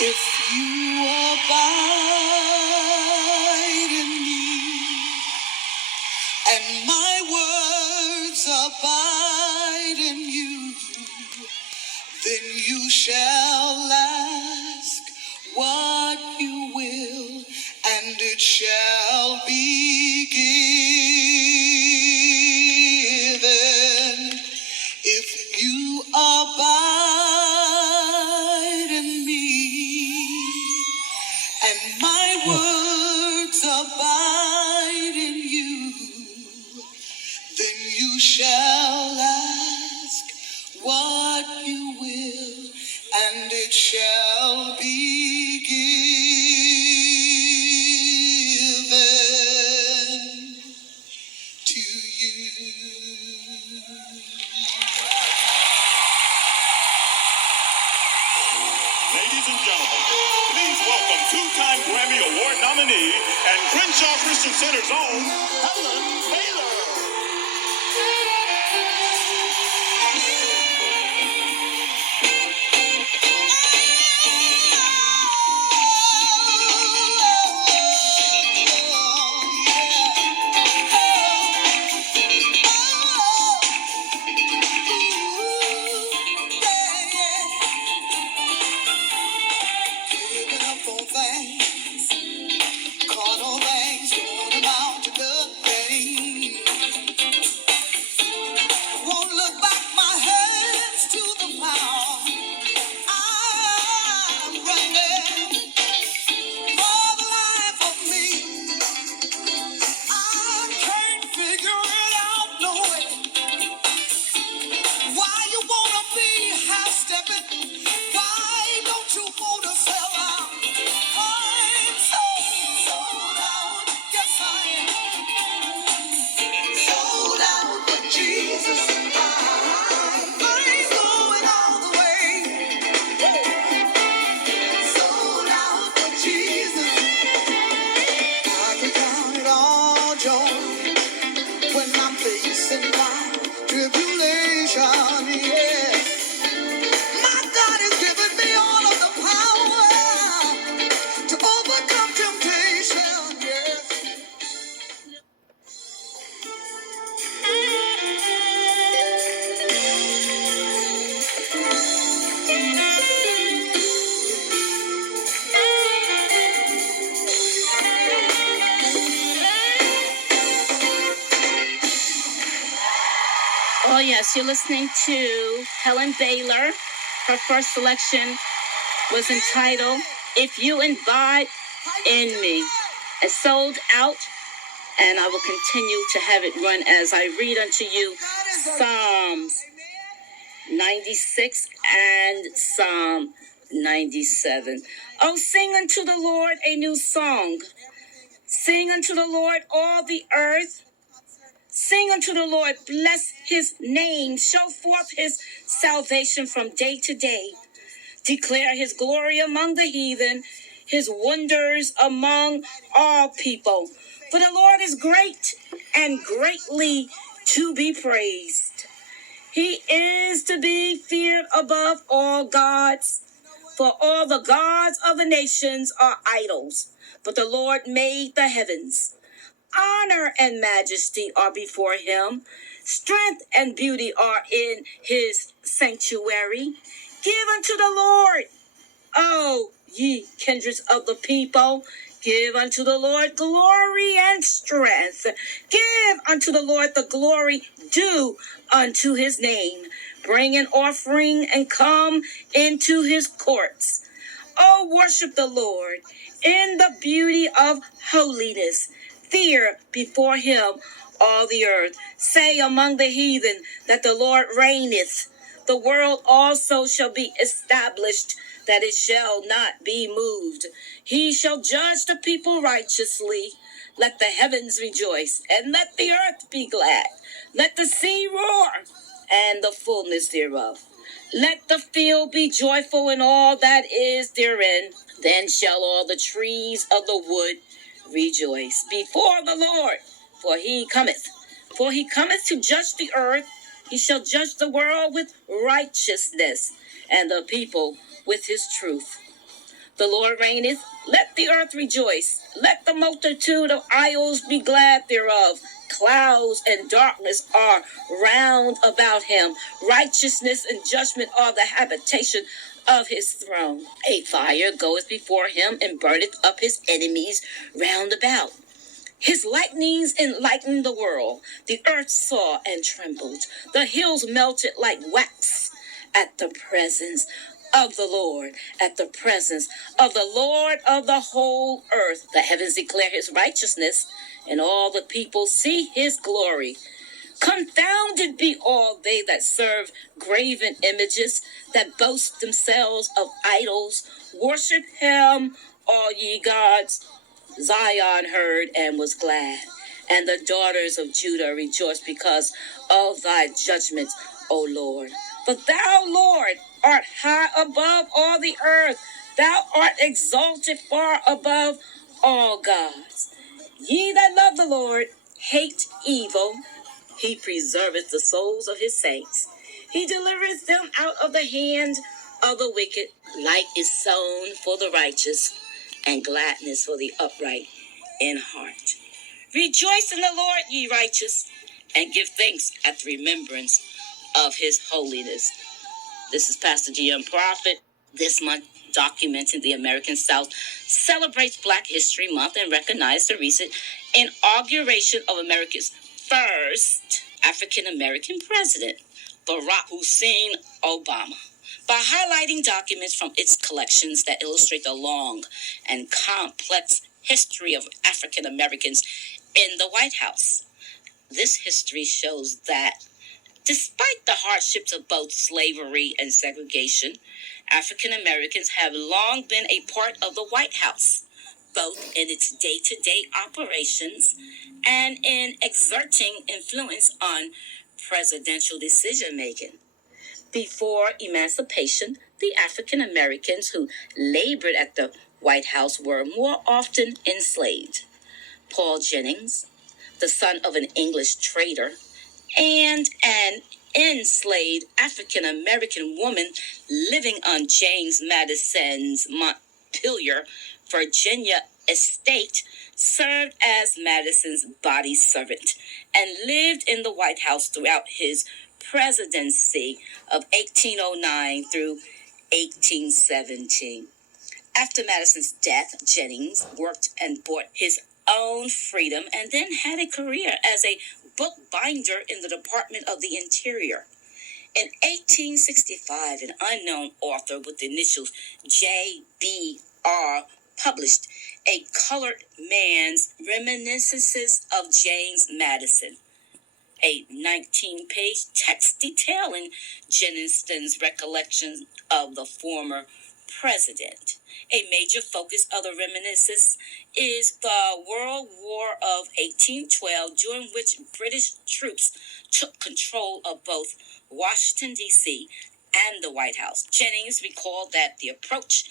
If you abide in me, and my words abide in you, then you shall ask what you will, and it shall be given. If you abide in me, and my words abide in you, then you shall ask what you will, and it shall be given to you. Ladies and gentlemen, please welcome two-time Grammy Award nominee and Crenshaw Christian Center's own Helen Baylor. Giving up on things, carnal things, don't amount to nothing. Won't look back, my hands to the plow. I'm running for the life of me. I can't figure it out, no way. Why you wanna be half-stepping? Why don't you wanna sell out? I'm so sold out, yes I am. Sold out for Jesus. I'm going all the way. Sold out for Jesus. I can count it all joy when I'm facing my tribulation. Yes, my God has given me all of the power to overcome temptation. Yes. Oh, yes, you're listening to Helen Baylor. Her first selection was entitled, If You Abide in Me. It's sold out, and I will continue to have it run as I read unto you Psalms 96 and Psalm 97. Oh, sing unto the Lord a new song. Sing unto the Lord all the earth. Sing unto the Lord, bless his name. Show forth his salvation from day to day. Declare his glory among the heathen, his wonders among all people. For the Lord is great and greatly to be praised. He is to be feared above all gods. For all the gods of the nations are idols, but the Lord made the heavens. Honor and majesty are before him. Strength and beauty are in his sanctuary. Give unto the Lord, O ye kindreds of the people. Give unto the Lord glory and strength. Give unto the Lord the glory due unto his name. Bring an offering and come into his courts. Oh, worship the Lord in the beauty of holiness. Fear before him all the earth. Say among the heathen that the Lord reigneth. The world also shall be established, that it shall not be moved. He shall judge the people righteously. Let the heavens rejoice, and let the earth be glad. Let the sea roar, and the fullness thereof. Let the field be joyful in all that is therein. Then shall all the trees of the wood rejoice before the Lord, for he cometh. For he cometh to judge the earth. He shall judge the world with righteousness, and the people with his truth. The Lord reigneth, let the earth rejoice. Let the multitude of isles be glad thereof. Clouds and darkness are round about him. Righteousness and judgment are the habitation of his throne. A fire goeth before him and burneth up his enemies round about. His lightnings enlightened the world. The earth saw and trembled. The hills melted like wax at the presence of the Lord, at the presence of the Lord of the whole earth. The heavens declare his righteousness, and all the people see his glory. Confounded be all they that serve graven images, that boast themselves of idols. Worship him, all ye gods. Zion heard and was glad, and the daughters of Judah rejoiced because of thy judgments, O Lord. But thou, Lord, art high above all the earth. Thou art exalted far above all gods. Ye that love the Lord hate evil. He preserveth the souls of his saints. He delivereth them out of the hand of the wicked. Light is sown for the righteous, and gladness for the upright in heart. Rejoice in the Lord, ye righteous, and give thanks at the remembrance of his holiness. This is Pastor GM Prophet. This month, documenting the American South celebrates Black History Month and recognized the recent inauguration of America's first African-American president, Barack Hussein Obama, by highlighting documents from its collections that illustrate the long and complex history of African Americans in the White House. This history shows that despite the hardships of both slavery and segregation, African Americans have long been a part of the White House, both in its day-to-day operations and in exerting influence on presidential decision-making. Before emancipation, the African Americans who labored at the White House were more often enslaved. Paul Jennings, the son of an English trader, and an enslaved African American woman living on James Madison's Montpelier, Virginia estate, served as Madison's body servant and lived in the White House throughout his presidency of 1809 through 1817. After Madison's death, Jennings worked and bought his own freedom and then had a career as a bookbinder in the Department of the Interior. In 1865, an unknown author with the initials J.B.R. published A Colored Man's Reminiscences of James Madison, a 19-page text detailing Jennings's recollections of the former president. A major focus of the reminiscences is the World War of 1812, during which British troops took control of both Washington, D.C. and the White House. Jennings recalled that the approach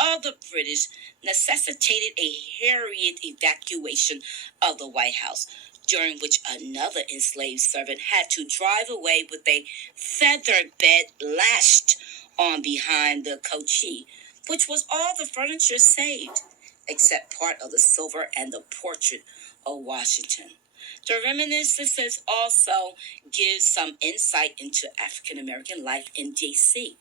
of the British necessitated a hurried evacuation of the White House, during which another enslaved servant had to drive away with a feather bed lashed on behind the coachee, which was all the furniture saved, except part of the silver and the portrait of Washington. The reminiscences also give some insight into African American life in D.C.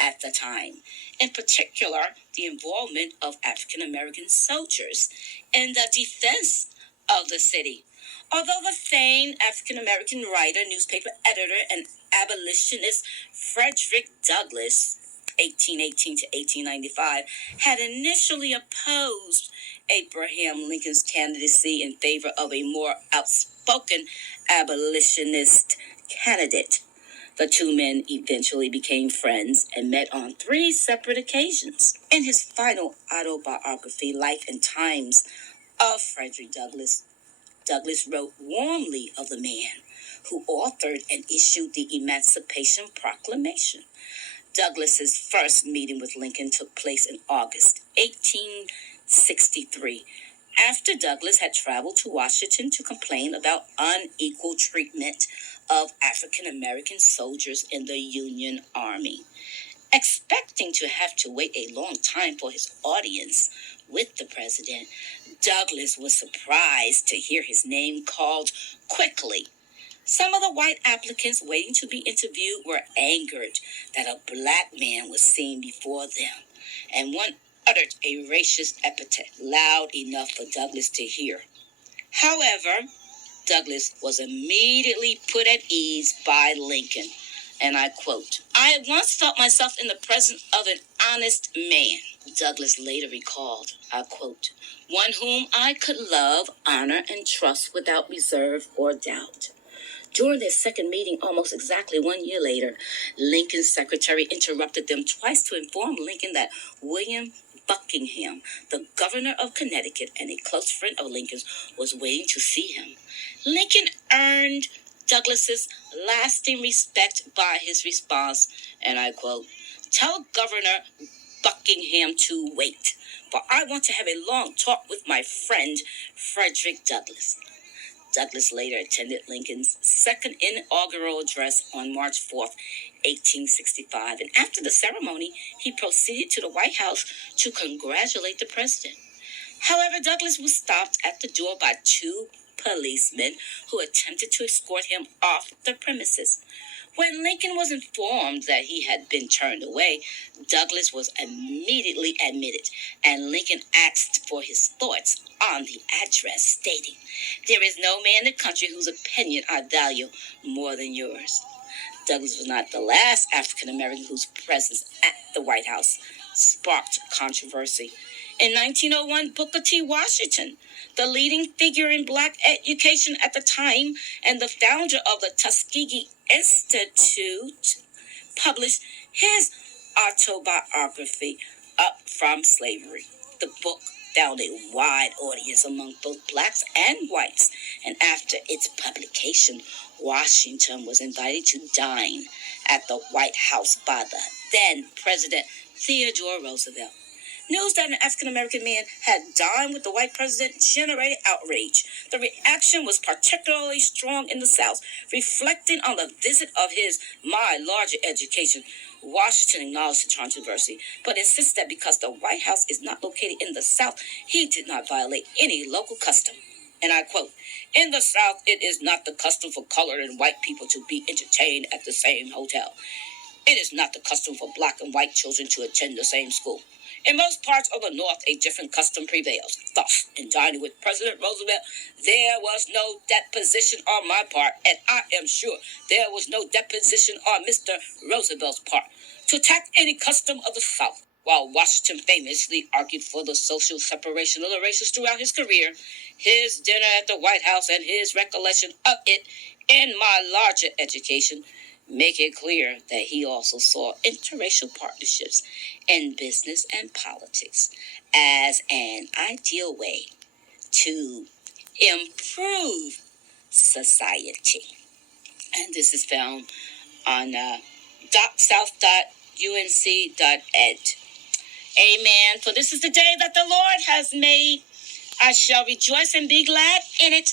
at the time, in particular, the involvement of African American soldiers in the defense of the city. Although the famed African American writer, newspaper editor, and abolitionist Frederick Douglass, 1818 to 1895, had initially opposed Abraham Lincoln's candidacy in favor of a more outspoken abolitionist candidate. The two men eventually became friends and met on 3 separate occasions. In his final autobiography, Life and Times of Frederick Douglass, Douglass wrote warmly of the man who authored and issued the Emancipation Proclamation. Douglass's first meeting with Lincoln took place in August 1863, after Douglass had traveled to Washington to complain about unequal treatment of African American soldiers in the Union Army. Expecting to have to wait a long time for his audience with the president, Douglas was surprised to hear his name called quickly. Some of the white applicants waiting to be interviewed were angered that a black man was seen before them, and one uttered a racist epithet loud enough for Douglas to hear. However, Douglas was immediately put at ease by Lincoln, and I quote, "I once felt myself in the presence of an honest man," Douglas later recalled, I quote, "one whom I could love, honor, and trust without reserve or doubt." During their second meeting, almost exactly 1 year later, Lincoln's secretary interrupted them twice to inform Lincoln that William Buckingham, the governor of Connecticut and a close friend of Lincoln's, was waiting to see him. Lincoln earned Douglas's lasting respect by his response, and I quote, "Tell Governor Buckingham to wait, for I want to have a long talk with my friend Frederick Douglass." Douglas later attended Lincoln's second inaugural address on March 4th, 1865, and after the ceremony, he proceeded to the White House to congratulate the president. However, Douglas was stopped at the door by two policemen who attempted to escort him off the premises. When Lincoln was informed that he had been turned away, Douglas was immediately admitted, and Lincoln asked for his thoughts on the address, stating, "There is no man in the country whose opinion I value more than yours." Douglas was not the last African American whose presence at the White House sparked controversy. In 1901, Booker T. Washington, the leading figure in black education at the time and the founder of the Tuskegee Institute, published his autobiography, Up From Slavery. The book found a wide audience among both blacks and whites, and after its publication, Washington was invited to dine at the White House by the then President Theodore Roosevelt. News that an African-American man had dined with the white president generated outrage. The reaction was particularly strong in the South, reflecting on the visit of his my larger education. Washington acknowledged the controversy, but insisted that because the White House is not located in the South, he did not violate any local custom. And I quote, "In the South, it is not the custom for colored and white people to be entertained at the same hotel. It is not the custom for black and white children to attend the same school. In most parts of the North, a different custom prevails. Thus, in dining with President Roosevelt, there was no deposition on my part, and I am sure there was no deposition on Mr. Roosevelt's part to attack any custom of the South." While Washington famously argued for the social separation of the races throughout his career, his dinner at the White House and his recollection of it in my larger education make it clear that he also saw interracial partnerships in business and politics as an ideal way to improve society. And this is found on south.unc.ed. Amen. For this is the day that the Lord has made. I shall rejoice and be glad in it.